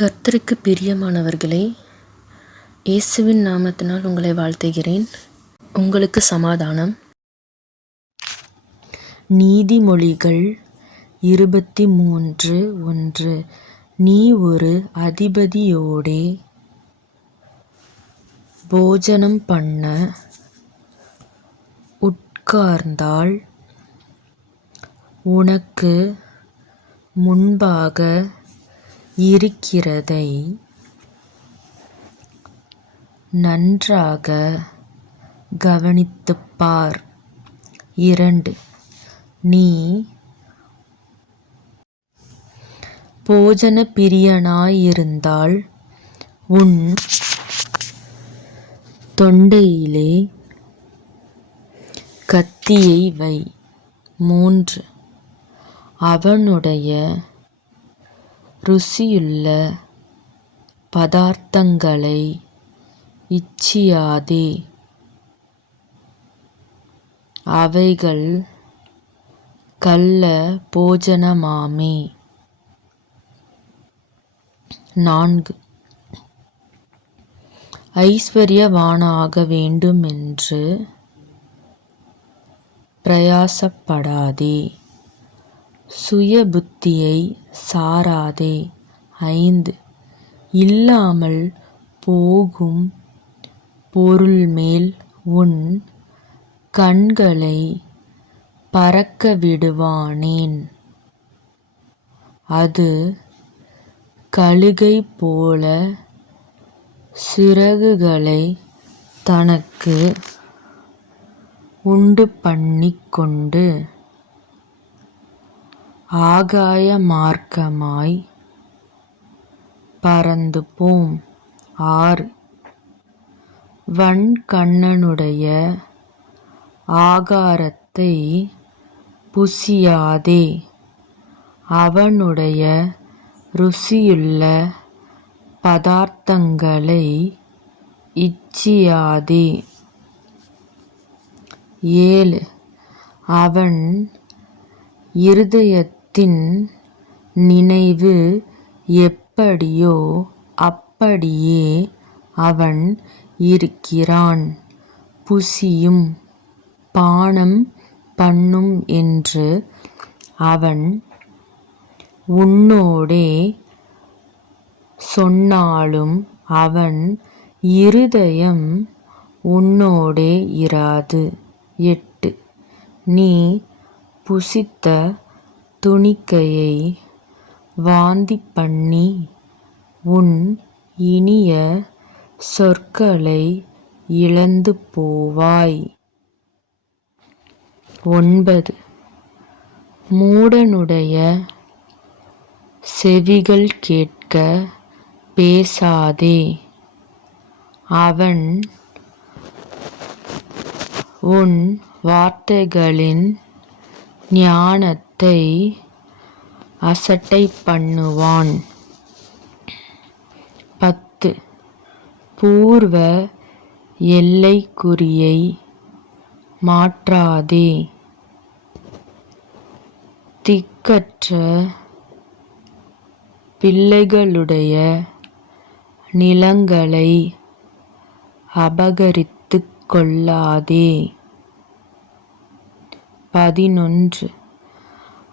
கர்த்தருக்கு பிரியமானவர்களே இயேசுவின் நாமத்தினால் உங்களை வாழ்த்துகிறேன். உங்களுக்கு சமாதானம். நீதிமொழிகள் இருபத்தி மூன்று ஒன்று. நீ ஒரு அதிபதியோடே போஜனம் பண்ண உட்கார்ந்தால் உனக்கு முன்பாக இருக்கிறதை நன்றாக கவனித்துப் பார் இரண்டு நீ போஜன பிரியனாயிருந்தால் உன் தொண்டையிலே கத்தியை வை. மூன்று அவனுடைய ருசியுள்ள பதார்த்தங்களை இச்சியாதே. அவைகள் கள்ள போஜனமாமே. நான்கு. ஐஸ்வர்யவானாக வேண்டுமென்று பிரயாசப்படாதே. சுயபுத்தியை சாராதே. ஐந்து. இல்லாமல் போகும் பொருள்மேல் உன் கண்களை பறக்க விடுவானேன் அது கழுகைப்போல சிறகுகளை தனக்கு உண்டு பண்ணிக்கொண்டு ஆகாய மார்க்கமாய் பறந்துபோம். ஆறு வன்கண்ணனுடைய ஆகாரத்தை புசியாதே. அவனுடைய ருசியுள்ள பதார்த்தங்களை இச்சியாதே. ஏழு. அவன் தின் நினைவு எப்படியோ அப்படியே அவன் இருக்கிறான். புசியும் பானம் பண்ணும் என்று அவன் உன்னோடே சொன்னாலும் அவன் இருதயம் உன்னோடே இராது. எட்டு. நீ புசித்த துணிக்கையை வாந்தி பண்ணி உன் இனிய சொற்களை இழந்து போவாய். ஒன்பது. மூடனுடைய செவிகள் கேட்க பேசாதே. அவன் உன் வார்த்தைகளின் ஞானத்தை அசட்டை பண்ணுவான். பத்து. பூர்வ எல்லைக்குறியை மாற்றாதே. திக்கற்ற பிள்ளைகளுடைய நிலங்களை அபகரித்து கொள்ளாதே. பதினொன்று.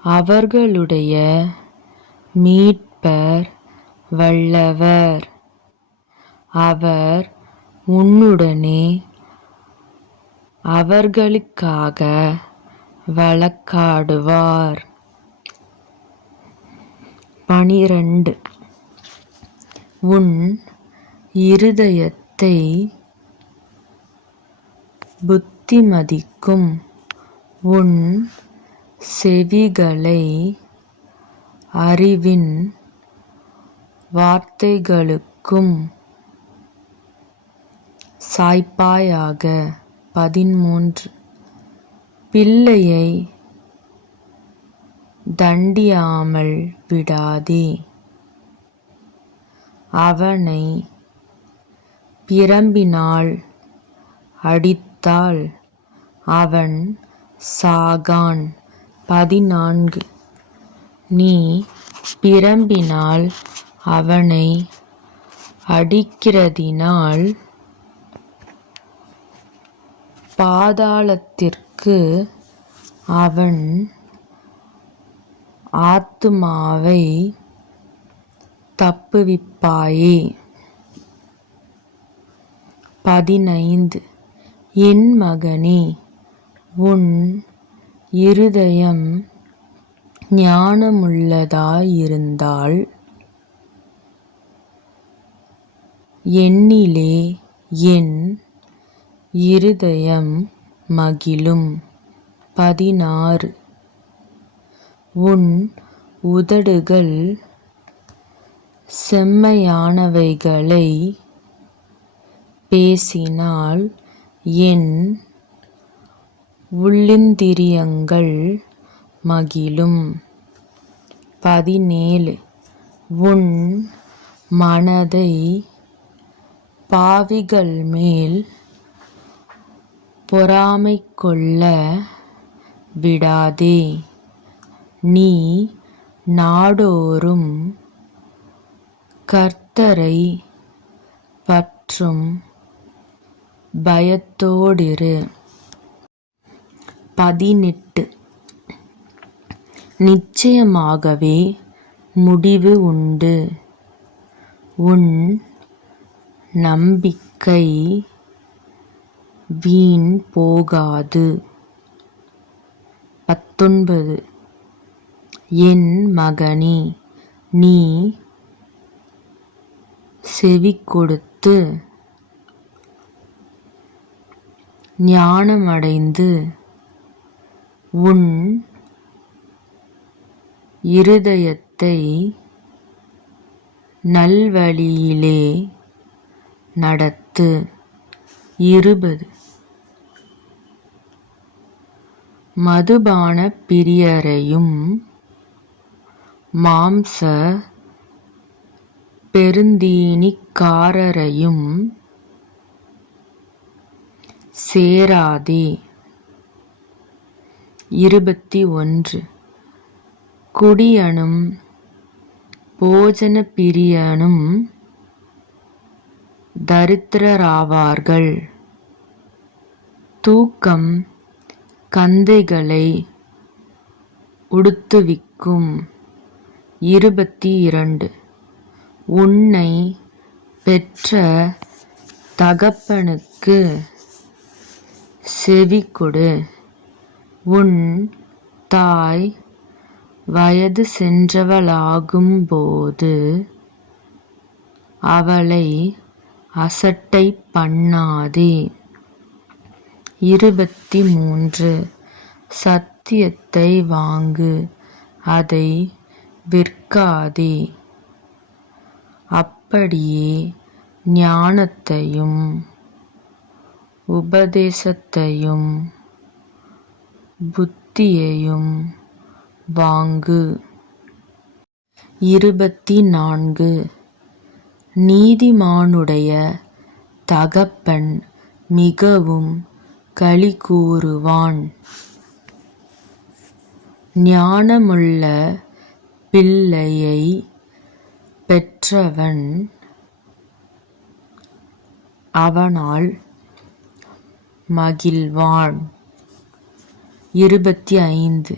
அவர்களுடைய மீட்பர் வல்லவர். அவர் உன்னுடனே அவர்களுக்காக வழக்காடுவார். பனிரண்டு. உன் இருதயத்தை புத்திமதிக்கும் உன் செவிகளை அறிவின் வார்த்தைகளுக்கும் சாய்ப்பாயாக. பதின்மூன்று. பிள்ளையை தண்டியாமல் விடாதே. அவனை பிரம்பினால் அடித்தால் அவன் சாகான். பதினான்கு. நீ பிரம்பினால் அவனை அடிக்கிறதினால் பாதாளத்திற்கு அவன் ஆத்துமாவை தப்புவிப்பாயே. பதினைந்து. என் மகனே உன் இருதயம் ஞானமுள்ளதாயிருந்தால் என்னிலே என் இருதயம் மகிழும். பதினாறு. உன் உதடுகள் செம்மையானவைகளை பேசினால் என் உள்ளிந்திரியங்கள் மகிழும். பதினேழு. உன் மனதை பாவிகள் மேல் பொறாமை கொள்ள விடாதே. நீ நாடோறும் கர்த்தரை பற்றும் பயத்தோடிரு. பதினெட்டு. நிச்சயமாகவே முடிவு உண்டு. உன் நம்பிக்கை வீண் போகாது. பத்தொன்பது. என் மகனே நீ செவிகொடுத்து ஞானமடைந்து உன் இருதயத்தை நல்வழியிலே நடத்து. இருபது. மதுபான பிரியரையும் மாம்ச பெருந்தீனிக்காரரையும் சேராதே. இருபத்தி ஒன்று. குடியனும் போஜன பிரியனும் தரித்திரராவார்கள். தூக்கம் கந்தைகளை உடுத்துவிக்கும். இருபத்தி இரண்டு. உன்னை பெற்ற தகப்பனுக்கு செவிகொடு. உன் தாய் வயது சென்றவளாகும்போது அவளை அசட்டை பண்ணாதே. இருபத்தி மூன்று சத்தியத்தை வாங்கு அதை விற்காதே. அப்படியே ஞானத்தையும் உபதேசத்தையும் புத்தியையும் வாங்கு. இருபத்தி நான்கு நீதிமானுடைய தகப்பன் மிகவும் களிகூருவான் ஞானமுள்ள பிள்ளையை பெற்றவன் அவனால் மகிழ்வான். இருபத்தி ஐந்து.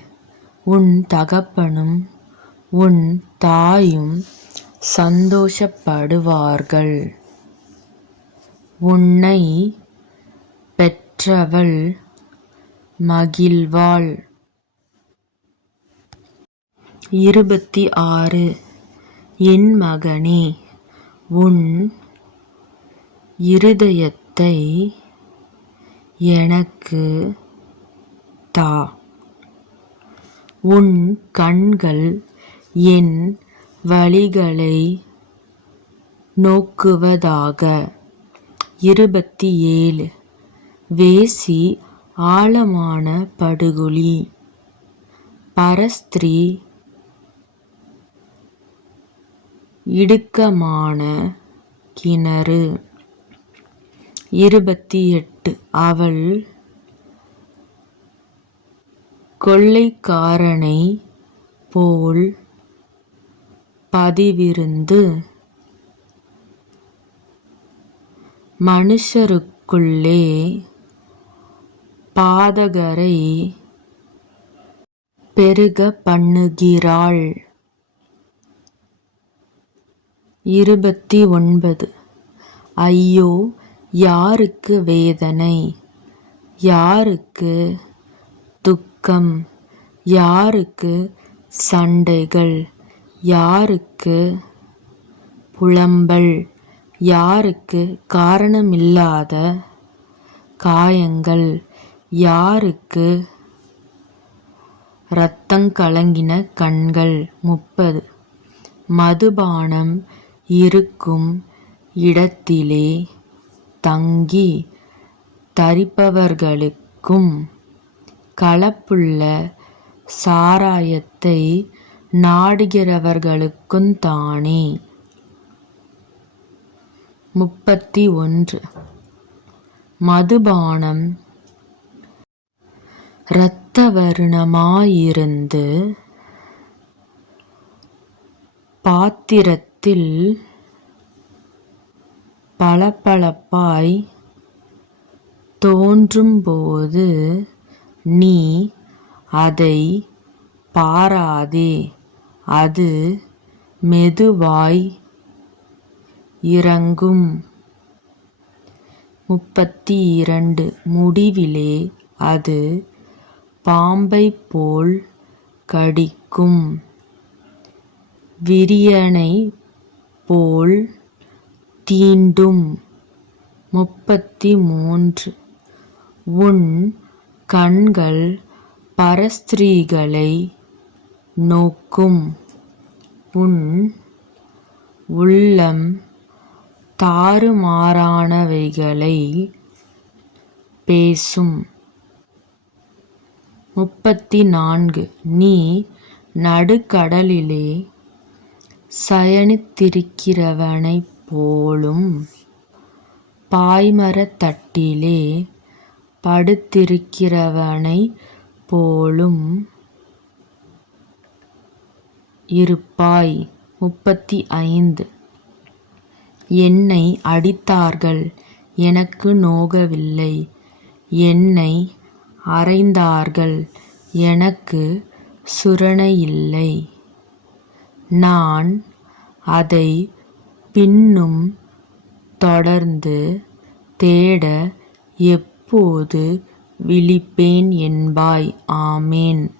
உன் தகப்பனும் உன் தாயும் சந்தோஷப்படுவார்கள். உன்னை பெற்றவள் மகிழ்வாள். இருபத்தி ஆறு. என் மகனே உன் இருதயத்தை எனக்கு தா. உன் கண்கள் என் வழிகளை நோக்குவதாக. இருபத்தி ஏழு வேசி ஆழமான படுகுழி. பரஸ்திரீ இடுக்கமான கிணறு. இருபத்தி எட்டு அவள் கொள்ளைக்காரனை போல் பதிவிருந்து மனுஷருக்குள்ளே பாதகரை பெருக பண்ணுகிறாள். இருபத்தி ஒன்பது ஐயோ யாருக்கு வேதனை? யாருக்கு துக்கம் யாருக்கு சண்டைகள்? யாருக்கு புலம்பல்? யாருக்கு காரணமில்லாத காயங்கள்? யாருக்கு இரத்தங்கலங்கின கண்கள்? முப்பது. மதுபானம் இருக்கும் இடத்திலே தங்கி தரிப்பவர்களுக்கும் கலப்புள்ள சாராயத்தை நாடுகிறவர்களுக்குந்தானே முப்பத்தி ஒன்று. மதுபானம். இரத்தவர்ணமாயிருந்து பாத்திரத்தில் பளபளப்பாய் தோன்றும்போது நீ அதை பாராதே. அது மெதுவாய் இறங்கும். முப்பத்தி இரண்டு முடிவிலே அது பாம்பை போல் கடிக்கும். விரியனை போல் தீண்டும். முப்பத்தி மூன்று உன் கண்கள் பரஸ்திரீகளை நோக்கும். உன் உள்ளம் தாறுமாறானவைகளை பேசும். முப்பத்தி நான்கு நீ நடுக்கடலிலே சயனித்திருக்கிறவனைப் போலும் பாய்மரத் தட்டிலே படுத்திருக்கிறவனைப் போலும் இருப்பாய். முப்பத்தி ஐந்து என்னை அடித்தார்கள் எனக்கு நோகவில்லை. என்னை அறைந்தார்கள் எனக்கு சுரணையில்லை. நான் அதை பின்னும் தொடர்ந்து தேட எப்போது விழிப்பேன் என்பாய். ஆமென்.